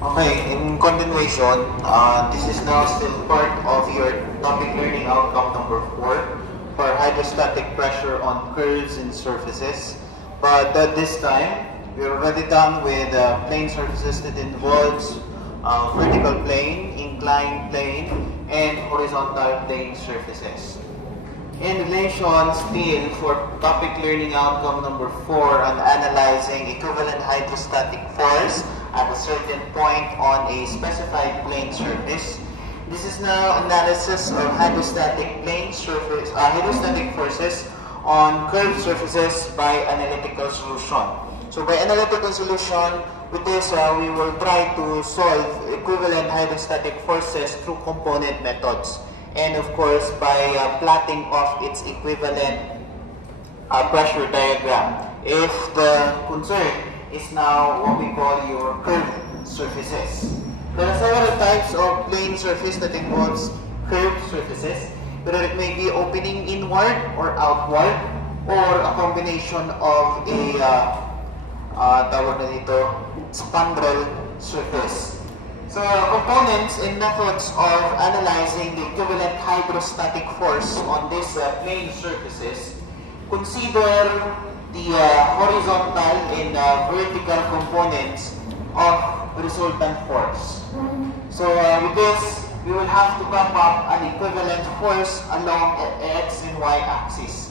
Okay, in continuation, this is now still part of your topic learning outcome number 4 for hydrostatic pressure on curves and surfaces. But this time, we're already done with plane surfaces that involves vertical plane, inclined plane, and horizontal plane surfaces. In relation still for topic learning outcome number 4 on analyzing equivalent hydrostatic force at a certain point on a specified plane surface. This is now analysis of hydrostatic hydrostatic forces on curved surfaces by analytical solution. So by analytical solution, with this we will try to solve equivalent hydrostatic forces through component methods. And of course, by plotting off its equivalent pressure diagram. If the concern is now what we call your curved surfaces. There are several types of plane surface that involves curved surfaces, whether it may be opening inward or outward, or a combination of a spandrel surface. So components and methods of analyzing the equivalent hydrostatic force on these plane surfaces consider the horizontal and vertical components of resultant force. So with this, we will have to come up an equivalent force along x and y axis.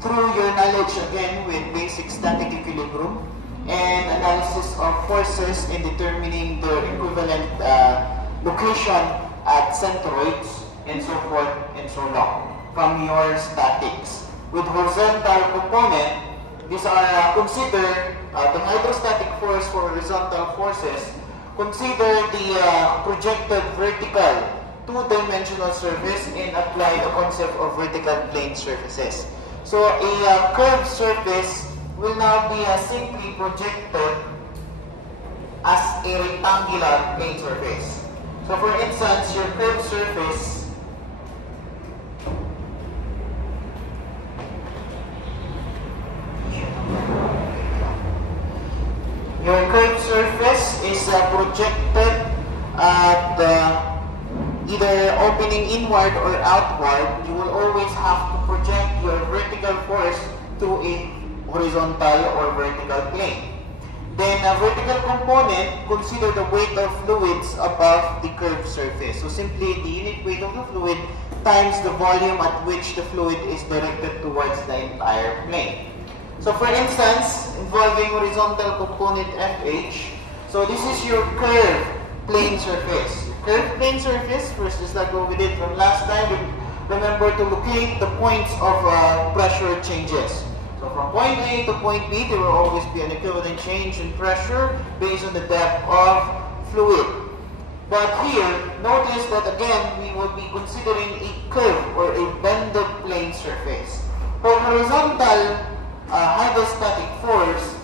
Through your knowledge again with basic static equilibrium and analysis of forces in determining their equivalent location at centroids and so forth and so on from your statics. With horizontal component, these are consider the hydrostatic force for horizontal forces. Consider the projected vertical two-dimensional surface and apply the concept of vertical plane surfaces. So a curved surface will now be simply projected as a rectangular plane surface. So for instance, your curved surface is projected at either opening inward or outward. You will always have to project your vertical force through a horizontal or vertical plane. Then a vertical component, consider the weight of fluids above the curved surface. So simply the unit weight of the fluid times the volume at which the fluid is directed towards the entire plane. So for instance, involving horizontal component FH, so this is your curved plane surface. Curved plane surface, first just like what we did from last time, remember to locate the points of pressure changes. So from point A to point B, there will always be an equivalent change in pressure based on the depth of fluid. But here, notice that again, we will be considering a curved or a bended plane surface. For horizontal hydrostatic force,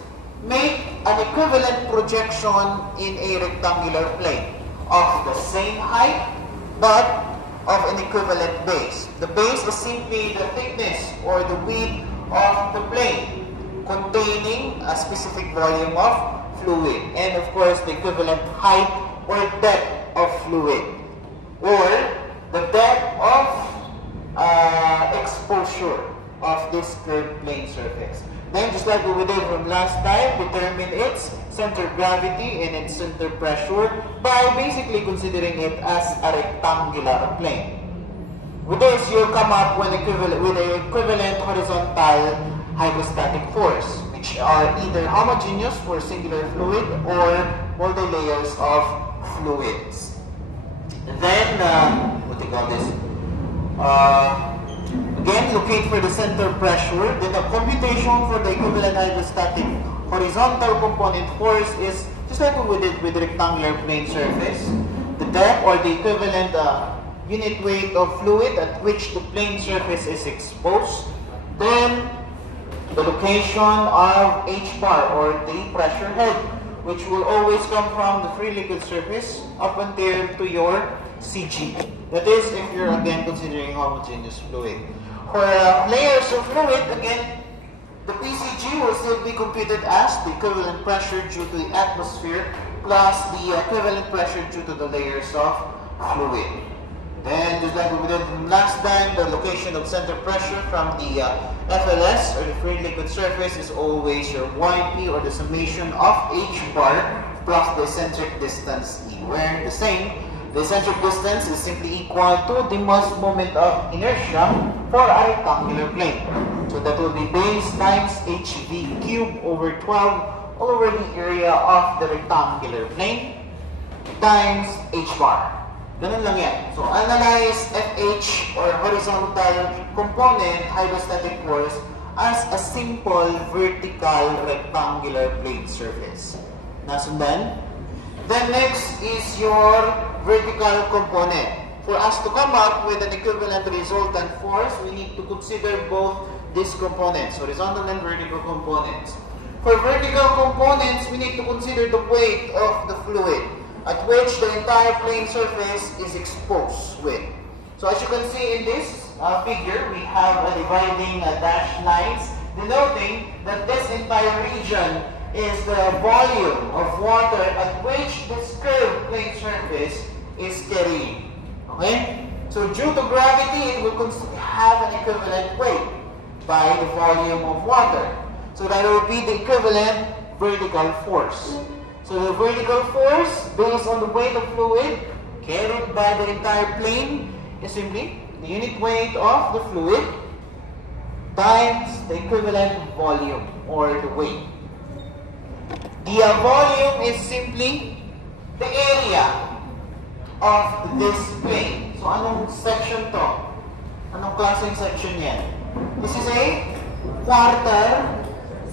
make an equivalent projection in a rectangular plane of the same height, but of an equivalent base. The base is simply the thickness or the width of the plane containing a specific volume of fluid, and of course the equivalent height or depth of fluid, or the depth of exposure of this curved plane surface. Then just like what we did from last time, determine its center of gravity and its center pressure by basically considering it as a rectangular plane. With this, you'll come up with an equivalent horizontal hydrostatic force, which are either homogeneous for singular fluid or multi-layers of fluids. Then, what do you call this? Again, locate for the center pressure. Then the computation for the equivalent hydrostatic horizontal component force is just like what we did with the rectangular plane surface. The depth or the equivalent unit weight of fluid at which the plane surface is exposed. Then the location of H bar or the pressure head, which will always come from the free liquid surface up until to your CG. That is if you're again considering homogeneous fluid. For layers of fluid, again, the PCG will still be computed as the equivalent pressure due to the atmosphere plus the equivalent pressure due to the layers of fluid. Then, just like we did last time, the location of center pressure from the FLS, or the free liquid surface, is always your YP, or the summation of H bar plus the eccentric distance E, where the same, the eccentric distance is simply equal to the mass moment of inertia for a rectangular plane. So that will be base times HV cube over 12 all over the area of the rectangular plane times H bar. Ganun lang yan. So, analyze FH, or horizontal component hydrostatic force, as a simple vertical rectangular plane surface. Nasundan? Then next is your vertical component. For us to come up with an equivalent resultant force, we need to consider both these components, horizontal and vertical components. For vertical components, we need to consider the weight of the fluid at which the entire plane surface is exposed with. So as you can see in this figure, we have a dividing dashed lines denoting that this entire region is the volume of water at which this curved plane surface is carrying. Okay? So due to gravity, it will have an equivalent weight by the volume of water. So that will be the equivalent vertical force. So the vertical force based on the weight of fluid carried by the entire plane is simply the unit weight of the fluid times the equivalent volume, or the weight. The volume is simply the area of this plane. So anong section to? Anong klaseng section yan? This is a quarter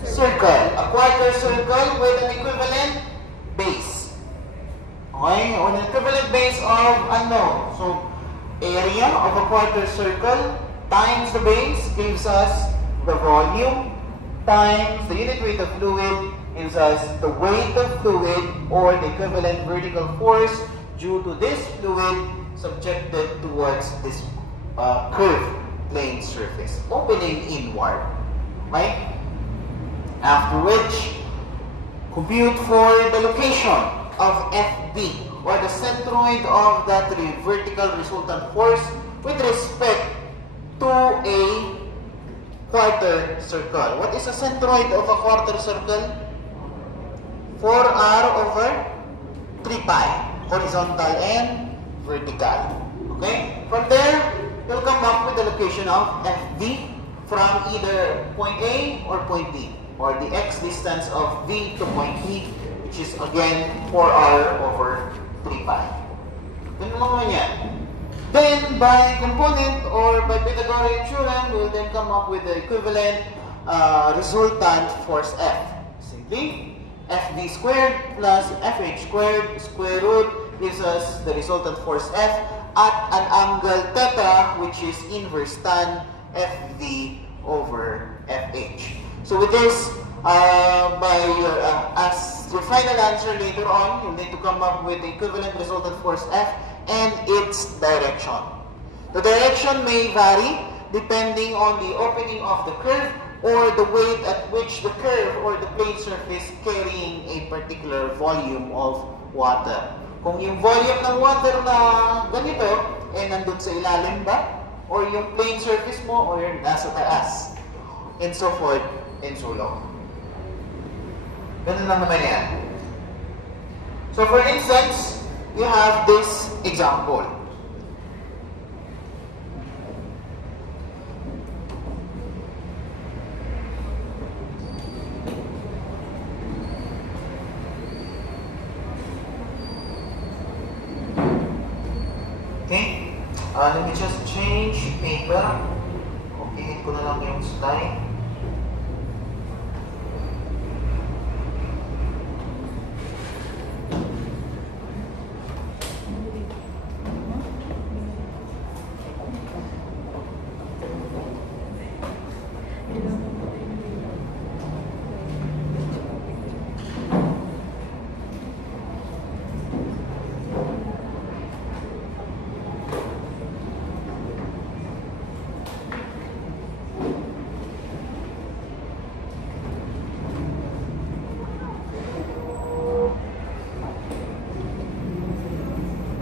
circle. A quarter circle with an equivalent base. Okay? On an equivalent base of unknown. So, area of a quarter circle times the base gives us the volume times the unit weight of fluid gives us the weight of fluid, or the equivalent vertical force due to this fluid subjected towards this curved plane surface, opening inward. Right? After which, compute for the location of FB, or the centroid of that vertical resultant force with respect to a quarter circle. What is a centroid of a quarter circle? 4r over 3 pi, horizontal and vertical. Okay? From there, you'll come up with the location of FB from either point A or point B, or the x distance of V to point B, which is again 4r over 3 pi. Ganun lang naman yan. Then, by component or by Pythagorean theorem, we will then come up with the equivalent resultant force F. Simply, Fv squared plus Fh squared square root gives us the resultant force F at an angle theta, which is inverse tan Fv over Fh. So with this, as your final answer later on, you'll need to come up with the equivalent resultant force F and its direction. The direction may vary depending on the opening of the curve or the weight at which the curve or the plane surface carrying a particular volume of water. Kung yung volume ng water na ganito, nandun sa ilalim ba? Or yung plane surface mo, or yung nasa taas? And so forth, and so long. Ganun lang naman yan. So for instance, you have this example. Okay, let me just change paper. Okay, ko na lang yung slide.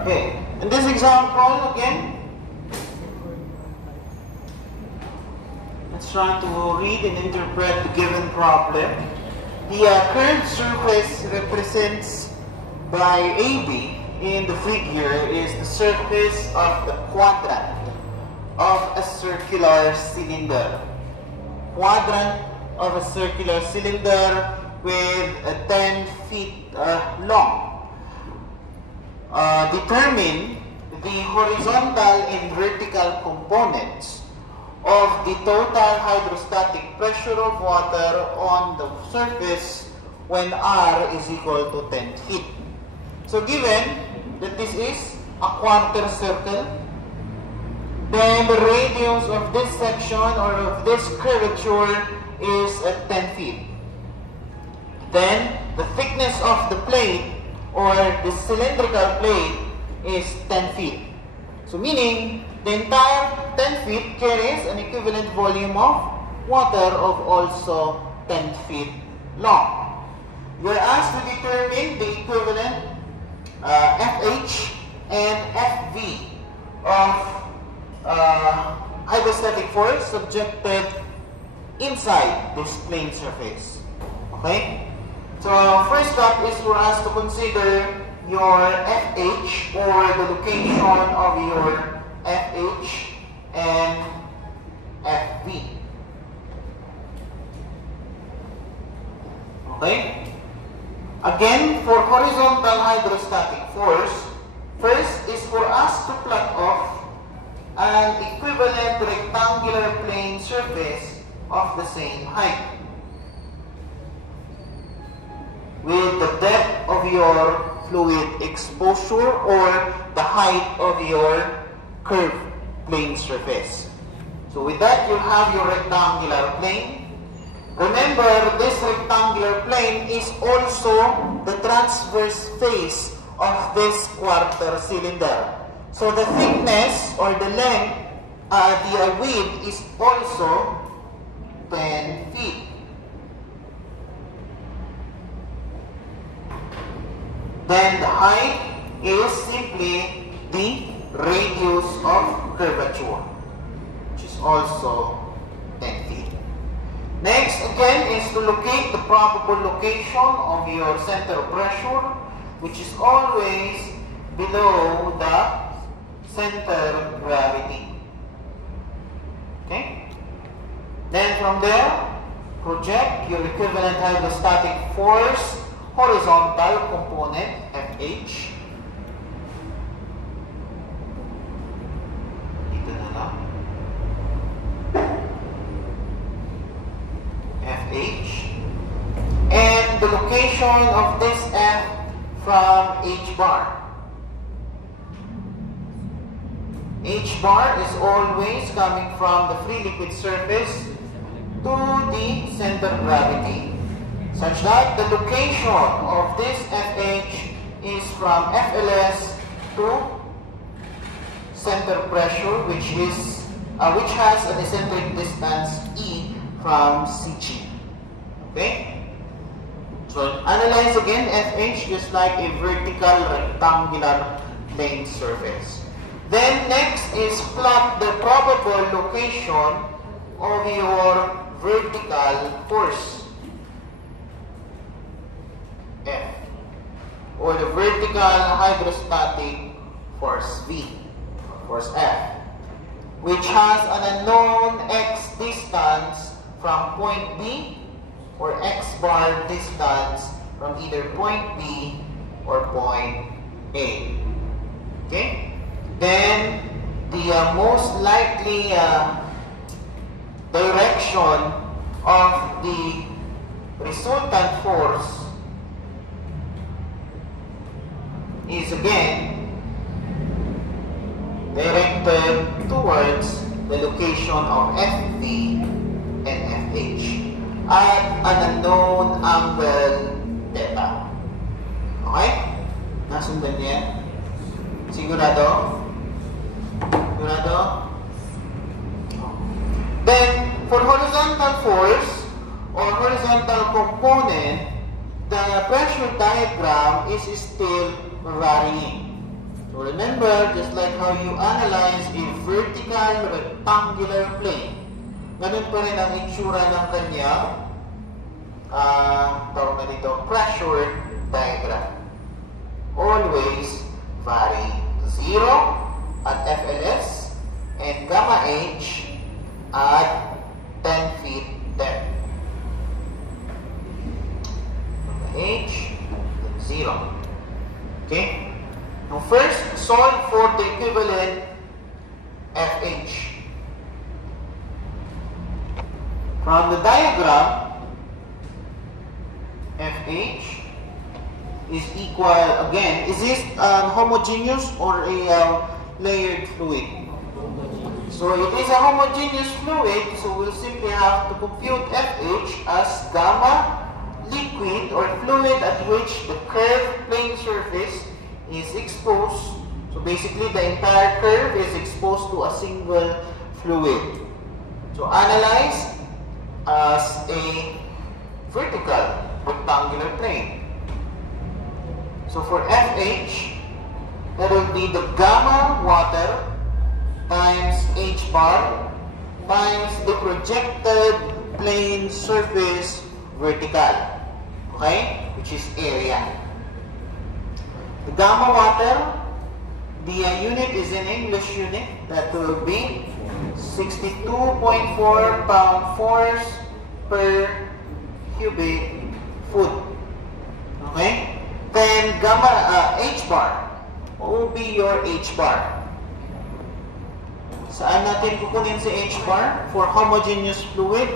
Okay, in this example again, let's try to read and interpret the given problem. The curved surface represents by AB in the figure is the surface of the quadrant of a circular cylinder. Quadrant of a circular cylinder with 10 feet long. Determine the horizontal and vertical components of the total hydrostatic pressure of water on the surface when R is equal to 10 feet. So given that this is a quarter circle, then the radius of this section or of this curvature is at 10 feet. Then the thickness of the plate or the cylindrical plate is 10 feet. So meaning the entire 10 feet carries an equivalent volume of water of also 10 feet long. You are asked to determine the equivalent FH and FV of hydrostatic force subjected inside this plane surface. Okay? So first up is for us to consider your FH or the location of your FH and FV. Okay? Again, for horizontal hydrostatic force, first is for us to plot off an equivalent rectangular plane surface of the same height with the depth of your fluid exposure or the height of your curved plane surface. So with that, you have your rectangular plane. Remember, this rectangular plane is also the transverse face of this quarter cylinder. So the thickness or the length, the width is also 10 feet. Then the height is simply the radius of curvature, which is also 10 feet. Next, again, is to locate the probable location of your center of pressure, which is always below the center of gravity. Okay? Then from there, project your equivalent hydrostatic force horizontal component, FH. Dito na lang. FH. And the location of this F from H bar. H bar is always coming from the free liquid surface to the center of gravity, such that the location of this FH is from FLS to center pressure, which has an eccentric distance E from CG. Okay? So analyze again FH just like a vertical rectangular plane surface. Then next is plot the probable location of your vertical force F, or the vertical hydrostatic force V, force F, which has an unknown x distance from point B or x bar distance from either point B or point A. Okay? Then the most likely direction of the resultant force is again directed towards the location of FV and FH at an unknown angle theta. Okay? Nasundan niya? Sigurado? Sigurado? Then, for horizontal force or horizontal component, the pressure diagram is still varying. So remember, just like how you analyze a vertical rectangular plane, ganun pa rin ang itsura ng kanyang tawag na dito, pressure diagram. Always vary 0 at FLS and gamma H at 10 feet depth. Gamma H, 0. Okay? Now first, solve for the equivalent FH. From the diagram, FH is equal, again, is this homogeneous or a layered fluid? So it is a homogeneous fluid, so we'll simply have to compute FH as gamma liquid or fluid at which the curved plane surface is exposed. So basically the entire curve is exposed to a single fluid. So analyze as a vertical rectangular plane. So for FH, that will be the gamma water times H bar times the projected plane surface vertical, okay, which is area. The gamma water, the unit is in English unit, that will be 62.4 pound force per cubic foot. Okay? Then gamma H bar, what will be your H bar? Saan natin kukunin si H bar for homogeneous fluid?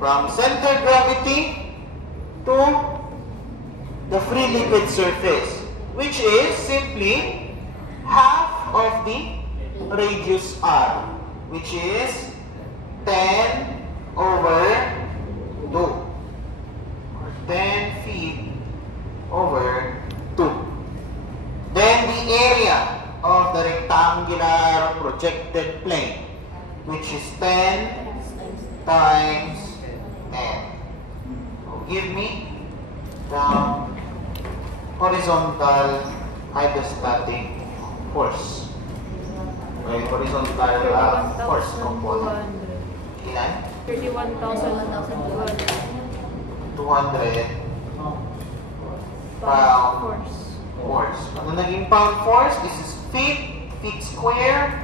From center gravity to the free liquid surface, which is simply half of the radius R, which is 10 over 2, or 10 feet over 2. Then the area of the rectangular projected plane, which is 10 times 10. So give me the horizontal hydrostatic force. Okay, horizontal force component. Ilan? 31,200 200 pound force. Ano naging pound force? This is feet square,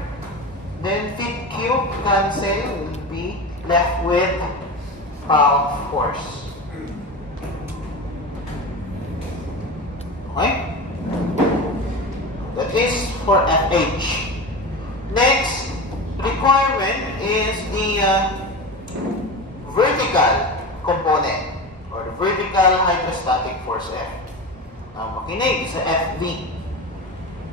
then feet cube cancel, will be left with pound force. Okay? That is for FH. Next requirement is the vertical component or the vertical hydrostatic force F. Makinig sa FV.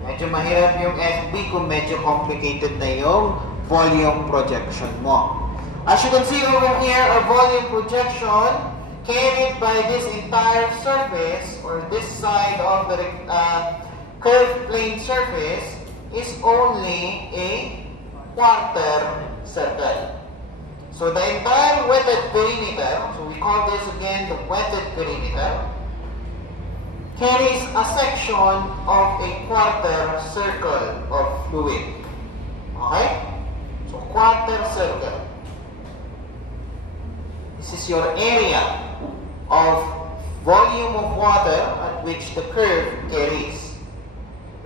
Medyo mahirap yung FV kung medyo complicated na yung volume projection mo. As you can see over here, our volume projection carried by this entire surface or this side of the curved plane surface is only a quarter circle. So the entire wetted perimeter, so we call this again the wetted perimeter, carries a section of a quarter circle of fluid. Okay? So quarter circle. This is your area of volume of water at which the curve carries.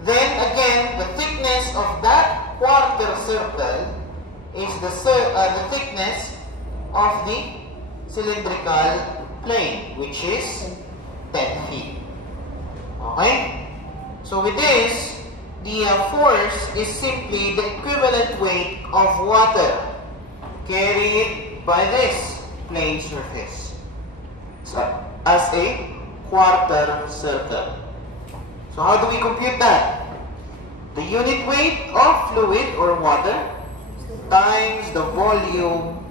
Then again, the thickness of that quarter circle is the thickness of the cylindrical plane, which is 10 feet. Okay? So with this, the force is simply the equivalent weight of water carried by this plane surface. So, as a quarter circle. So how do we compute that? The unit weight of fluid or water times the volume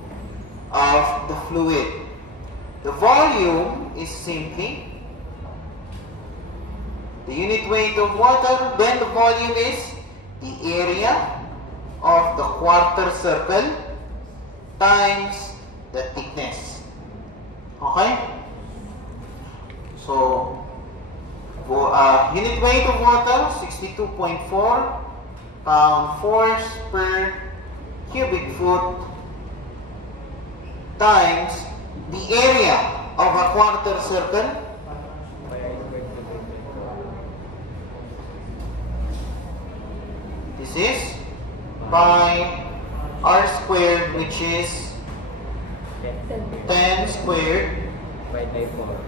of the fluid. The volume is simply the unit weight of water, then the volume is the area of the quarter circle times the thickness. Okay? So, Unit weight of water, 62.4 pound force per cubic foot times the area of a quarter circle. This is pi r squared, which is 10 squared Divided by 4.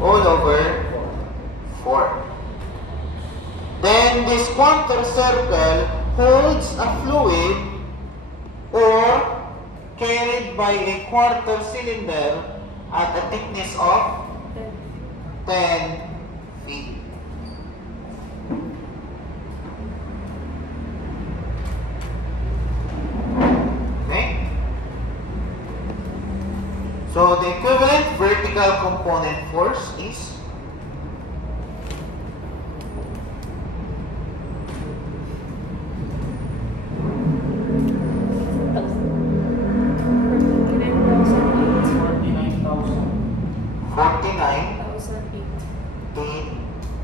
all over 4. Then this quarter circle holds a fluid or carried by a quarter cylinder at a thickness of 10 feet. Okay? So the equivalent vertical component force is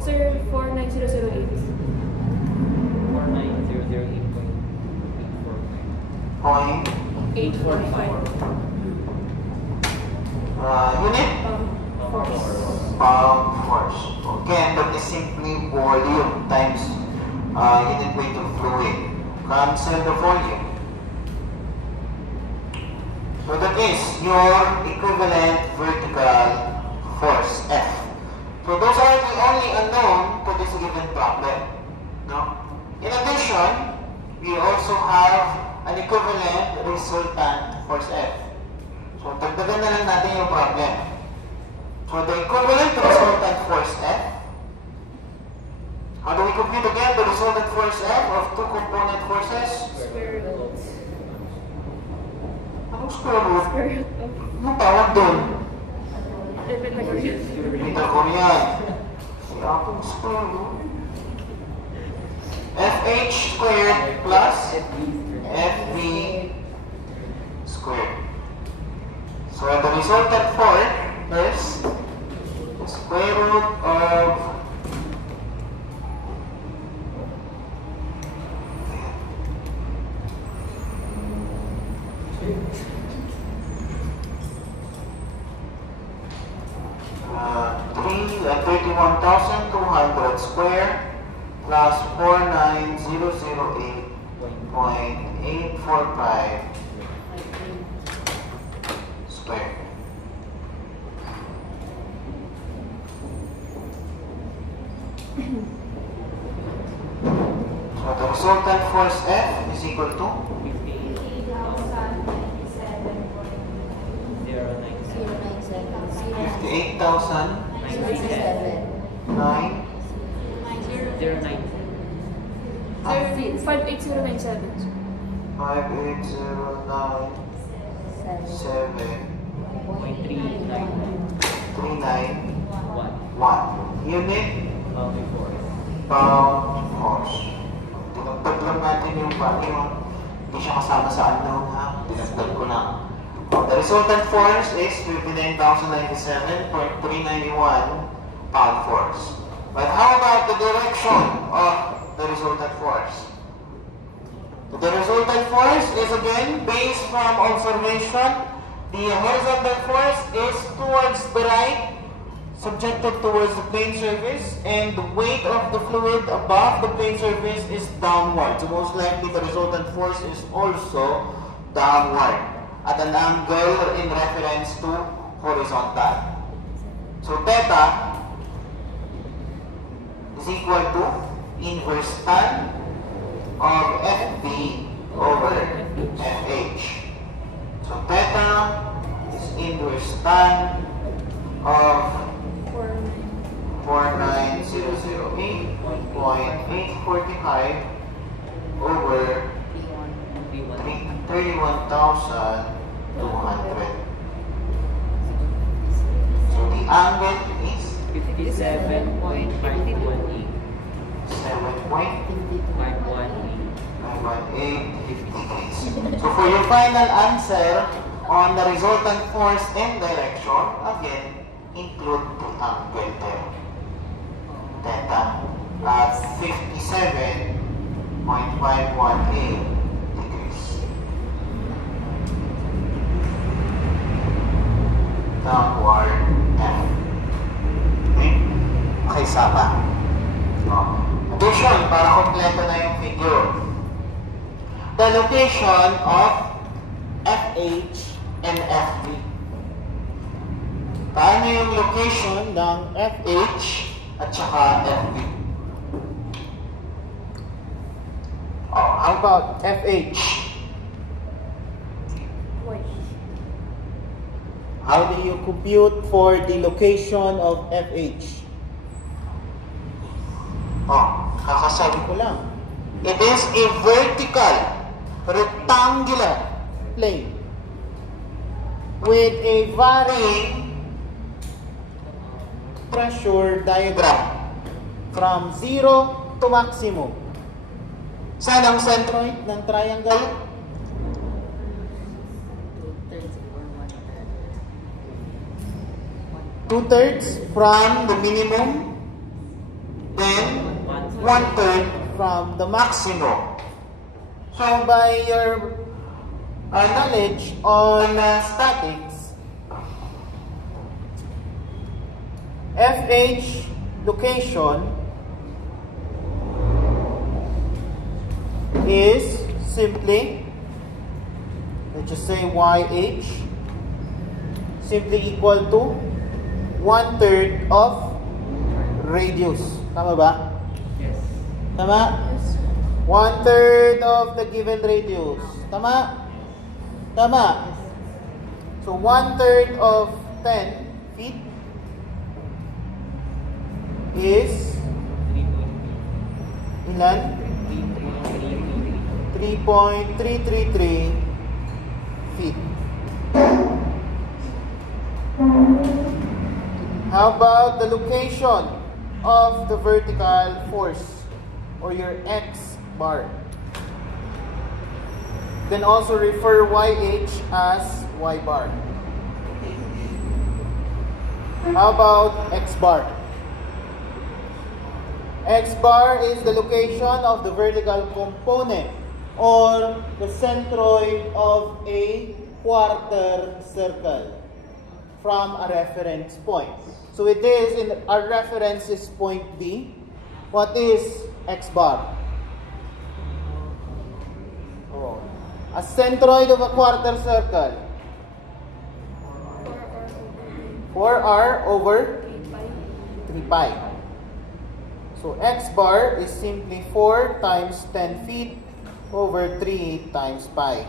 Sir, 49008. 49,008.845. unit pound force. Again, that is simply volume times unit weight of fluid. Cancel the volume. So that is your equivalent vertical force, F. So those are the only unknown to this given problem. No? In addition, we also have an equivalent resultant force F. So tagdagan na lang natin yung problem. So the equivalent resultant force F, how do we compute again the resultant force F of two component forces? Square root. Anong square root? Square root of Anong tawag doon? Pythagorean. Pythagorean. Siya akong square root. FH squared plus FB squared. So the resultant force is the square root of uh, 31,200 square plus 49,008.845 square. So the resultant force F is equal to 58,009. 58097. 58,097.391 unit pound force. Dinagdag lang natin yung value. Hindi siya kasama sa unknown, ha? Dinagdag ko lang. The resultant force is 59,097.391 pound force. But how about the direction of the resultant force? The resultant force is again based from observation. The horizontal force is towards the right, subjected towards the plane surface, and the weight of the fluid above the plane surface is downward. So most likely the resultant force is also downward at an angle in reference to horizontal. So theta is equal to inverse tan of FB over FH. So theta is inverse tan of 49,008.845 over 31,200. So the angle is 57.518. 7.518 degrees. So for your final answer on the resultant force and direction, again, include the angle there. Theta at 57.518 degrees. Downward F. Okay? Okay, sama. Addition, para kompleto na yung figure. The location of FH and FV. Paano yung location ng FH at saka FV? How about FH? How do you compute for the location of FH? Kakasabi ko lang. It is a vertical, rectangular plane with a varying pressure diagram from 0 to maximum. Saan ang centroid ng triangle? 2/3 from the minimum, then 1/3 from the maximum. So by your knowledge on statics, FH location is simply, let's just say YH, simply equal to 1/3 of radius. Tama ba? Yes. Tama? 1/3 of the given radius. Tama? Tama? So 1/3 of 10 feet is ilan? 3.333 feet. How about the location of the vertical force or your X bar? You can also refer YH as Y bar. How about X bar? X bar is the location of the vertical component or the centroid of a quarter circle from a reference point. So it is in our reference is point B. What is X bar? A centroid of a quarter circle. 4R over 3 pi. So X bar is simply 4 times 10 feet over 3 times pi.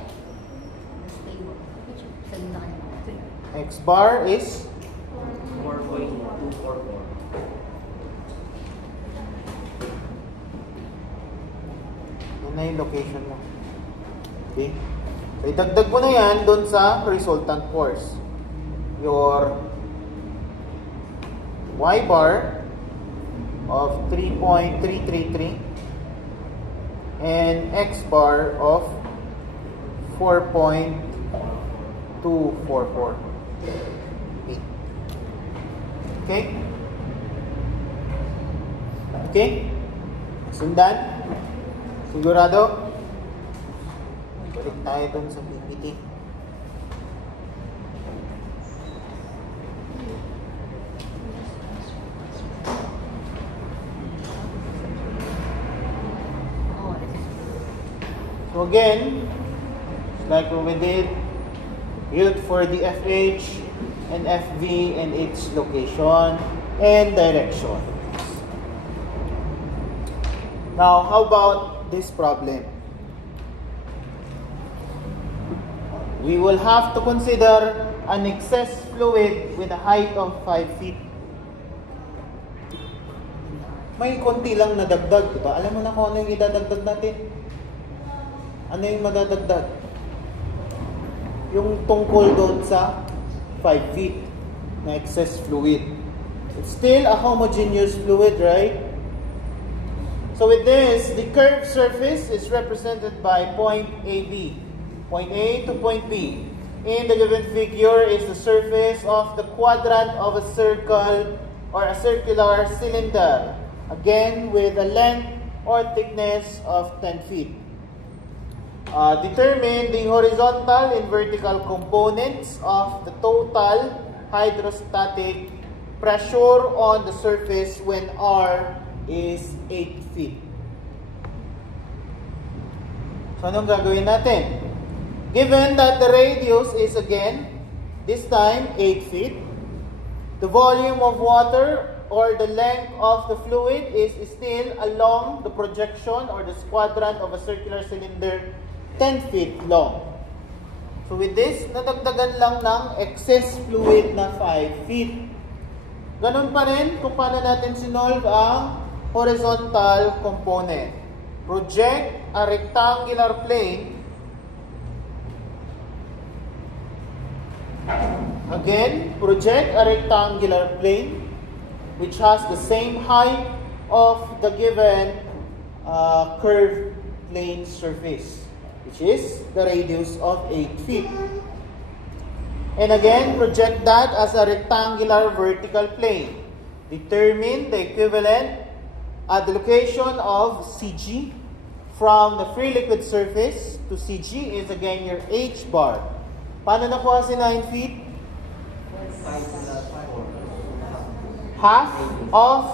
X bar is 4.244. Yun na yung location mo. Okay? So, idagdag mo na yan dun sa resultant force. Your Y bar of 3.333 and X bar of 4.244. Okay? Okay? Sundan? Sigurado? Balik tayo dun sa PPT. So again, like what we did, build for the FH and FV and its location and direction. Now, how about this problem? We will have to consider an excess fluid with a height of 5 feet. May konti lang nadagdag, diba? Alam mo na kung ano yung idadagdag natin? Ano yung madadagdag? Yung tungkol doon sa 5 feet na excess fluid. It's still a homogeneous fluid, right? So with this, the curved surface is represented by point AB. Point A to point B. in the given figure is the surface of the quadrant of a circle or a circular cylinder, again with a length or thickness of 10 feet. Determine the horizontal and vertical components of the total hydrostatic pressure on the surface when R is 8 feet. So, anong gagawin natin? Given that the radius is again, this time 8 feet, the volume of water or the length of the fluid is still along the projection or the quadrant of a circular cylinder 10 feet long. So with this, nadagdagan lang ng excess fluid na 5 feet. Ganun pa rin kung paano natin sinolve ang horizontal component. Project a rectangular plane. Again, project a rectangular plane which has the same height of the given curved plane surface, which is the radius of 8 feet. And again, project that as a rectangular vertical plane. Determine the equivalent at the location of CG from the free liquid surface to CG is again your H bar. Paano nakuha si 9 feet? Half of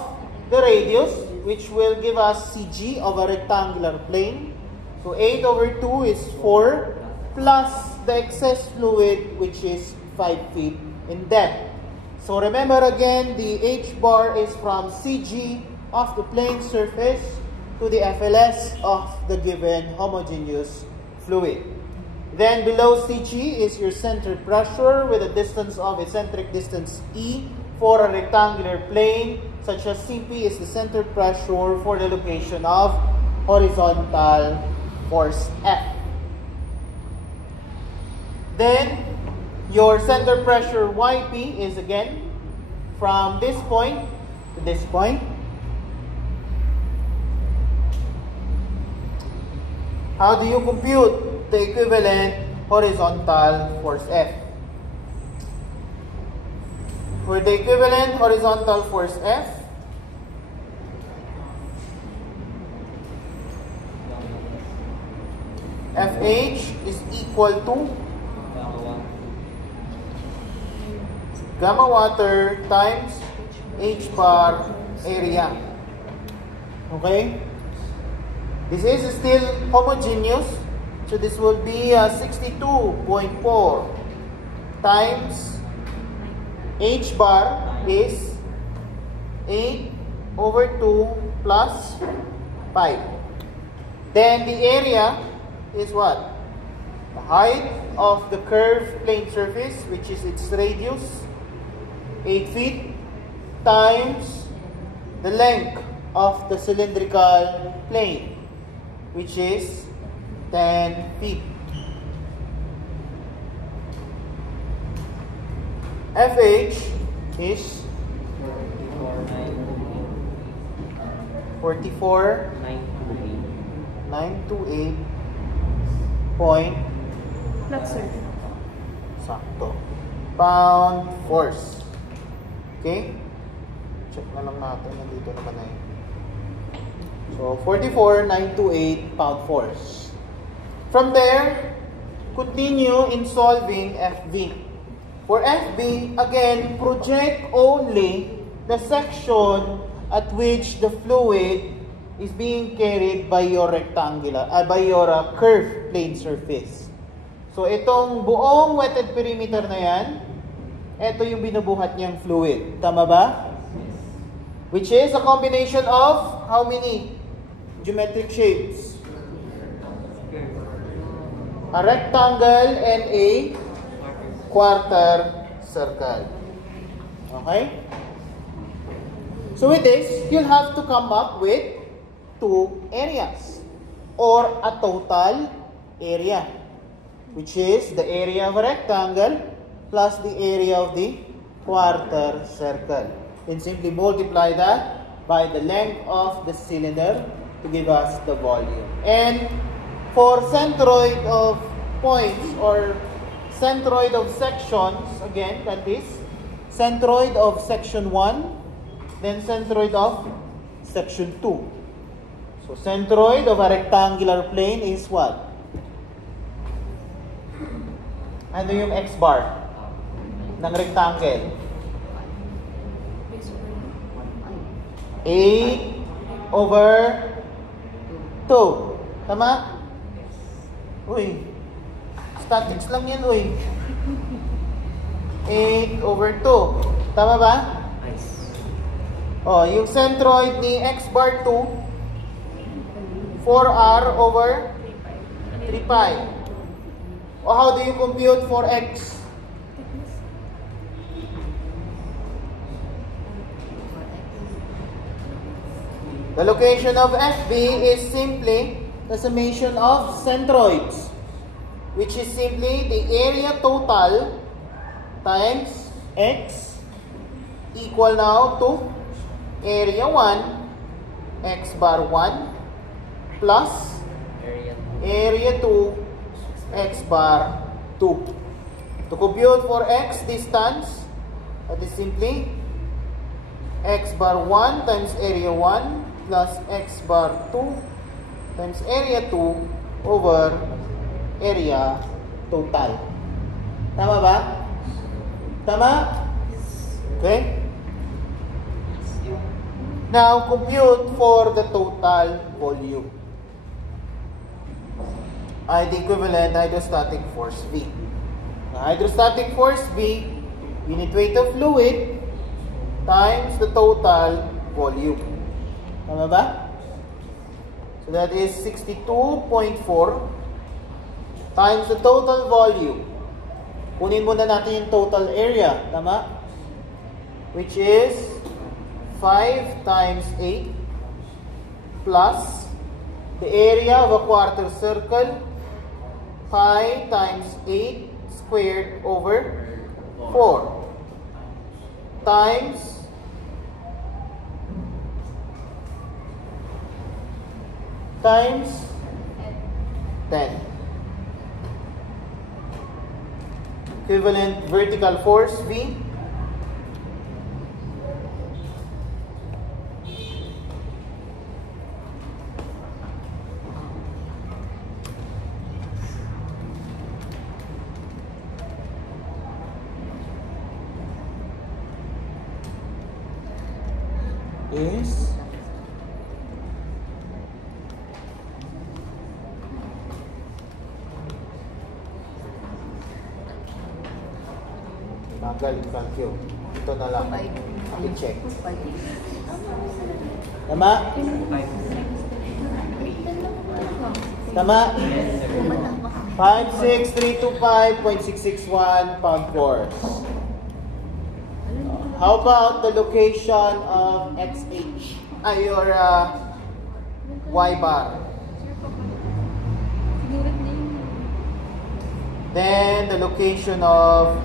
the radius, which will give us CG of a rectangular plane. So 8 over 2 is 4 plus the excess fluid, which is 5 feet in depth. So remember again, the H bar is from CG of the plane surface to the FLS of the given homogeneous fluid. Then below CG is your center pressure with a distance of eccentric distance E for a rectangular plane, such as CP is the center pressure for the location of horizontal force F. Then your center pressure YP is again from this point to this point. How do you compute the equivalent horizontal force F? For the equivalent horizontal force F, FH is equal to gamma water times H bar area. Okay? This is still homogeneous, so this will be 62.4 times H bar is 8 over 2 plus 5. Then the area is what? The height of the curved plane surface, which is its radius, 8 feet, times the length of the cylindrical plane, which is 10 feet. FH is 44,928 point Flat, sir. sakto pound force. Okay? Check na lang natin. Nandito naman na yun. So, 44,928 pound force. From there, continue in solving FV. For FB, again, project only the section at which the fluid is being carried by your curved plane surface. So, itong buong wetted perimeter na yan, ito yung binubuhat niyang fluid. Tama ba? Which is a combination of how many geometric shapes? A rectangle and a quarter circle. Okay? So with this, you'll have to come up with two areas or a total area, which is the area of a rectangle plus the area of the quarter circle. And simply multiply that by the length of the cylinder to give us the volume. And for centroid of points or centroid of sections, again, that is centroid of section 1, then centroid of section 2. So, centroid of a rectangular plane is what? Ano yung x-bar ng rectangle? 8 over 2. Tama? Uy. Statics lang yan, uy. 8 over 2. Tama ba? Oh, yung centroid ni x bar 2, 4r over 3 pi. O how do you compute for x? The location of FB is simply the summation of centroids, which is simply the area total times x equal now to area 1 x bar 1 plus area 2 x bar 2. To compute for x distance, that is simply x bar 1 times area 1 plus x bar 2 times area 2 over area total. Tama ba? Tama? Okay? Now, compute for the total volume. The equivalent hydrostatic force V. The hydrostatic force V, unit weight of fluid, times the total volume. Tama ba? So that is 62.4 times the total volume. Kunin muna natin yung total area. Tama? Which is 5 times 8 plus the area of a quarter circle, pi times 8 squared over 4 times times 10. Equivalent vertical force V is bagal yung calcio. Ito na lang. I-check. Tama? Tama? 56325.661 pound force. How about the location of XH? Your Y bar. Then the location of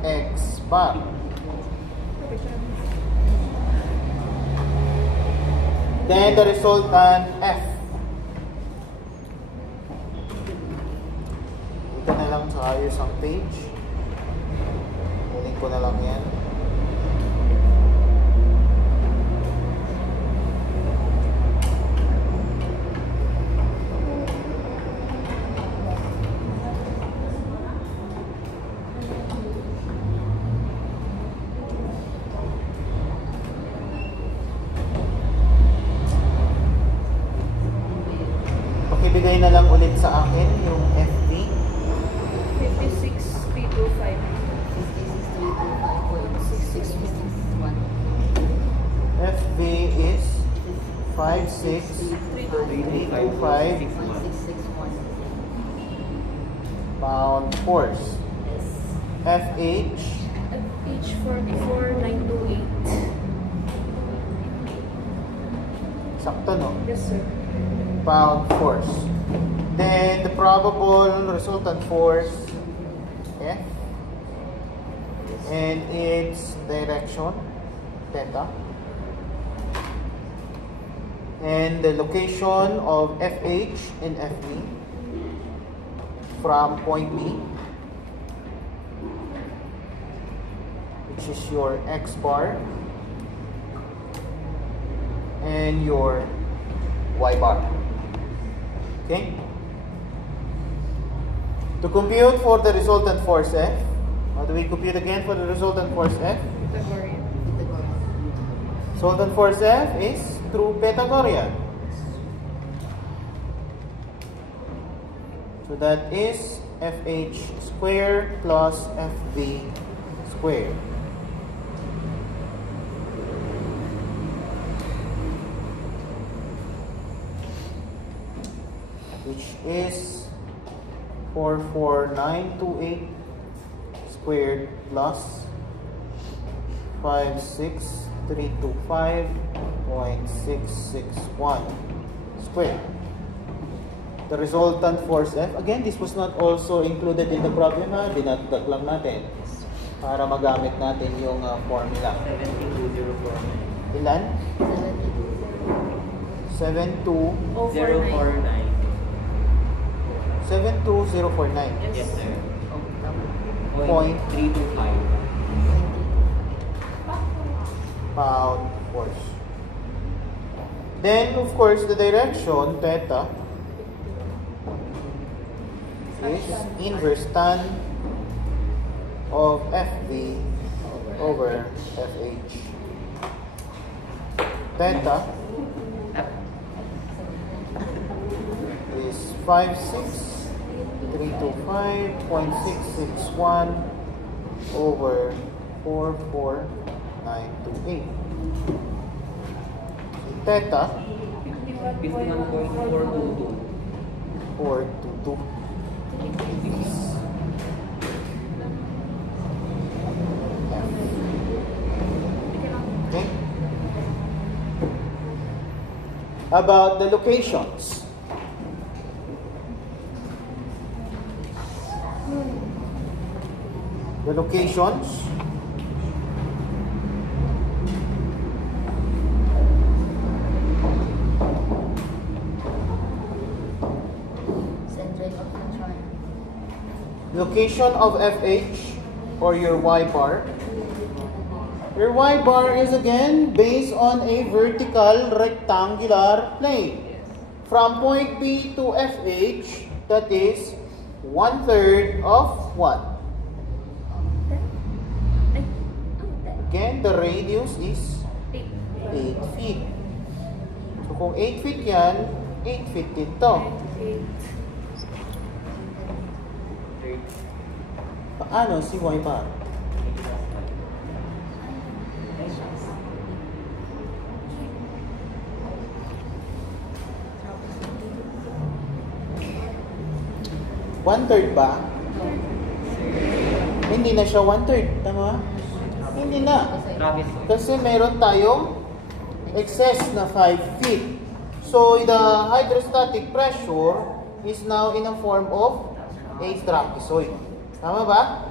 X bar. Then the resultant F. Ito na lang sa ayos ang page. Kunin ko na lang yan. Pakibigay na lang ulit sa akin yung FV. 56325.661. FV is 56325 pound force. FH FH 44928. sakto, no? Yes, sir. Pound force. Then the probable resultant force F and its direction theta, and the location of FH and FB from point B which is your X bar, and your Y bar. Okay? To compute for the resultant force F, how do we compute again for the resultant force F? Pythagorean. Resultant force F is through Pythagorean. So that is FH squared plus FV squared. Which is 44928 squared plus 56325.661 squared. The resultant force F, again, this was not also included in the problem. Dinagdag lang natin para magamit natin yung formula. 72049. Ilan? 049. 72049. Yes, sir. Point 325. Pound force. Then, of course, the direction, theta, is inverse tan of FV over FH. Theta is 56325.661 over 44928. Theta 51.422. 422. Okay. About the locations. The locations location of FH or your Y bar. Your Y bar is again based on a vertical rectangular plane. From point B to FH, that is 1/3 of what? Again, the radius is 8 feet. So kung 8 feet yan, 8 feet din to. Paano si Y bar? One-third ba? Hindi na siya 1/3. Tama? Hindi na. Kasi meron tayong excess na 5 feet. So the hydrostatic pressure is now in a form of a trapezoid. Tama ba?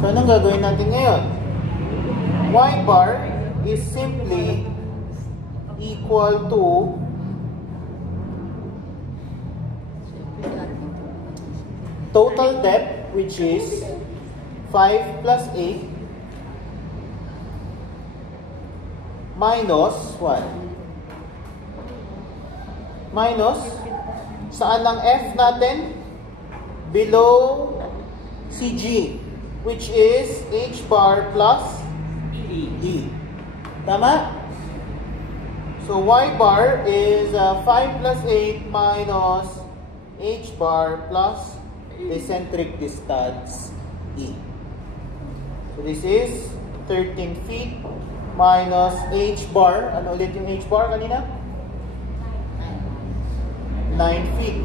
So anong gagawin natin ngayon? Y bar is simply equal to total depth, which is 5 plus 8 minus what? Minus saan ang F natin? Below CG, which is H bar plus E. Tama? So Y bar is 5 plus 8 minus H bar plus eccentric distance E. So this is 13 feet minus H bar. Ano ulit yung H bar kanina? 9 feet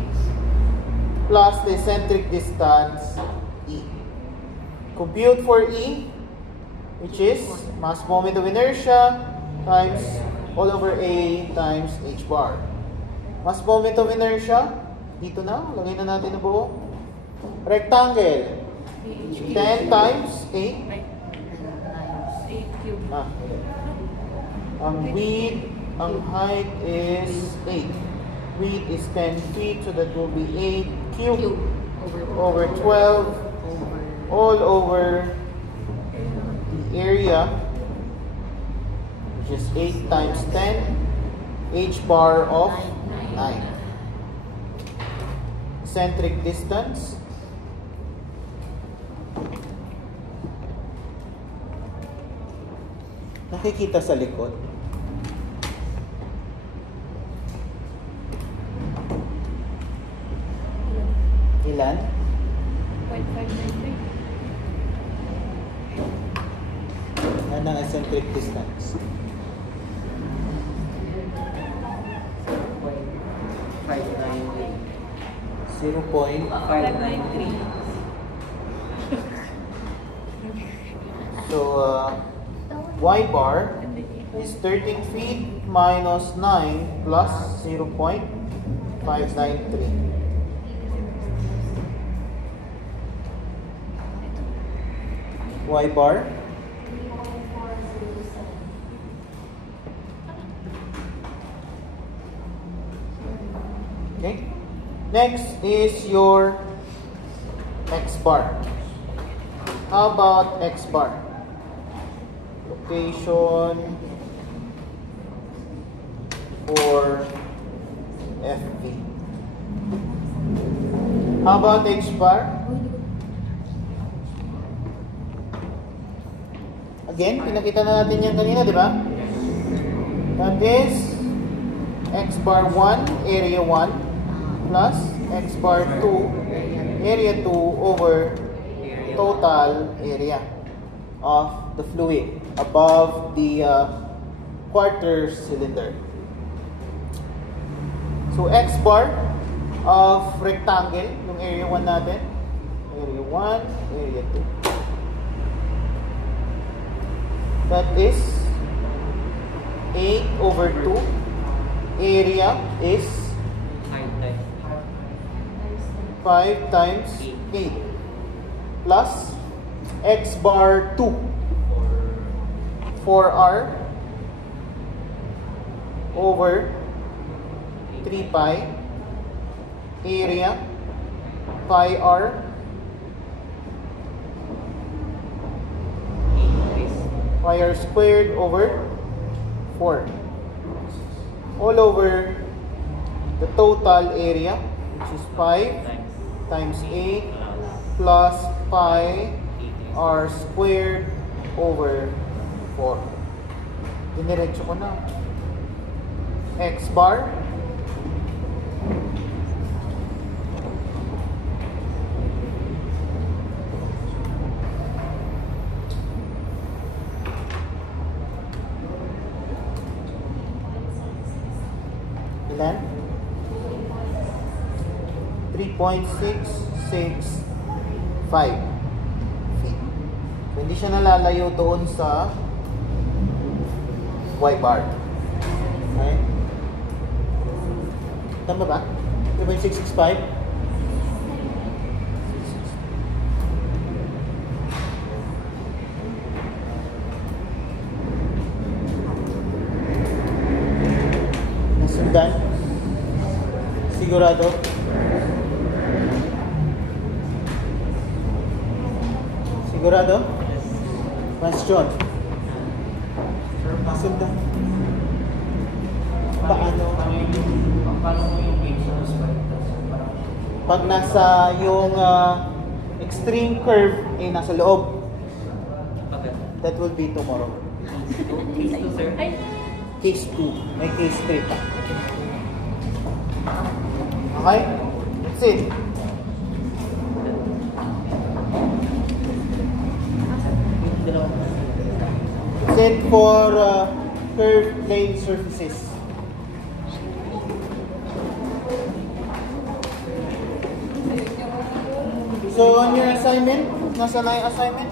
plus the eccentric distance E. Compute for E, which is mass moment of inertia times all over A times H bar. Mass moment of inertia, dito na, lagay na natin na buo. Rectangle, 10 times 8. 8 cube. Ang width Ang height is 8. Width is 10 feet, so that will be 8 cubed over 12 all over the area, which is 8 times 10, h bar of 9. Eccentric distance. Nakikita sa likod. Ilan? 0.593. Yan ang eccentric distance. 0.593. So, y bar is 13 feet minus 9 plus 0.593. Y bar. Okay. Next is your X bar. How about X bar? Location for FV. How about X bar? Again, pinakita na natin yan kanina, di ba? That is X bar 1, area 1, plus X bar 2, area 2 over total area of the fluid above the quarter cylinder. So X bar of rectangle, yung area 1 natin, area 1, area 2. That is 8 over 2. Area is 5 times 8 plus X bar 2 4R over 3 pi area pi R pi R squared over 4 all over the total area, which is 5 times 8 plus pi R squared over 4. Diniretso ko na. X bar ilan? 3.665 feet. So, hindi siya nalalayo doon sa Y bar. Okay? Tama ba? 3.665? Nasundan? Sigurado? Sigurado? Question. Nasundan? Paano? Paano mo yung gauge ng Pag nasa yung extreme curve ay nasa loob, that will be tomorrow. Case 2, sir. Case 2. May case 3 pa. Okay? That's it. That's it for curved plane surfaces. So on your assignment, nasa na yung assignment?